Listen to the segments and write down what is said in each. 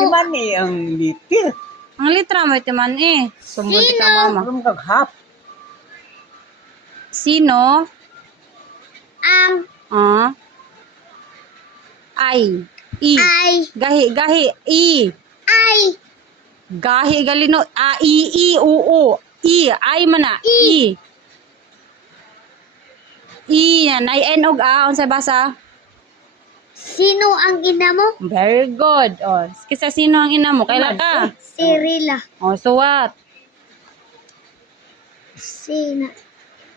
Di man eh, ang litil. Ang litra mo ito man eh. Sumunti ka mama. Anong kaghap? Sino? Ang Ah. Ay. I. ay Gahi, gahi. I. ay Gahi galino. A, I, I, U, U. I. Ay mana. I. I. yan. Ay, N og A. Unsa basa? Sino ang ina mo? Very good. O, kisa sino ang ina mo? Kailan ka? Si Rila. O, so what? Sina.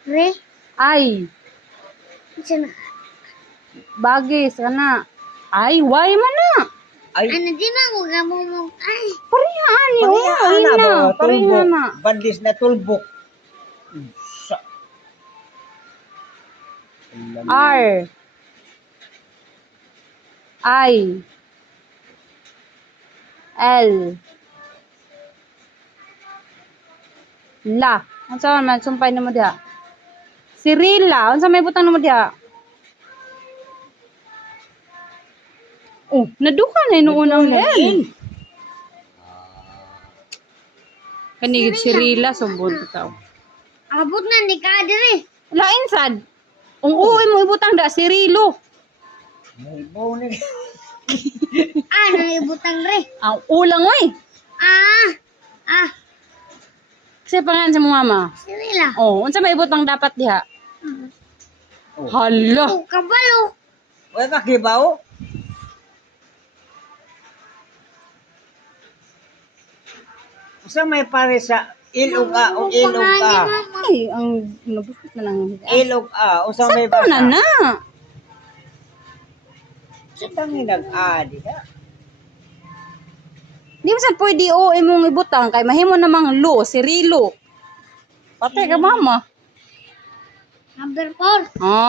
Re? Ay. Sina. Bagis. Kana. Ay, why man na? Ay, Ano di man ko gamumong ay. Parihaan ni. parehana Ay ba? na. Tulbok. Parihana. Bandis na tulbok. Sa. R. I. L. La. Unsa man sumpay nimo diha? Si Rila, unsa may butang nimo diha? Oh, naduha na inuun ang L. Kanigid si Rila, sumbod bitaw. Abot na ni Kadiri. Lain sad. Ang uwi mo ibutang da si Rilo. May baw na. Ano ibutang re? Ang ulang oy. Ah. Ah. Kasi pangalan sa mong mama. Si Rila. Oh, unsa may ibutang dapat diha? Oh. Hala. Oh, kabalo. Wala ka kibaw? Sa may pare sa ilog a o ilog a. Ay, ang nabukot na lang. Ilog a o sa may Sakto na basa. na. Sa tangi nag-a, di ba? Di ba sa pwede o imong ibutang kay mahimo namang lo, si Rilo. Patay ka mama. Number 4. Ah.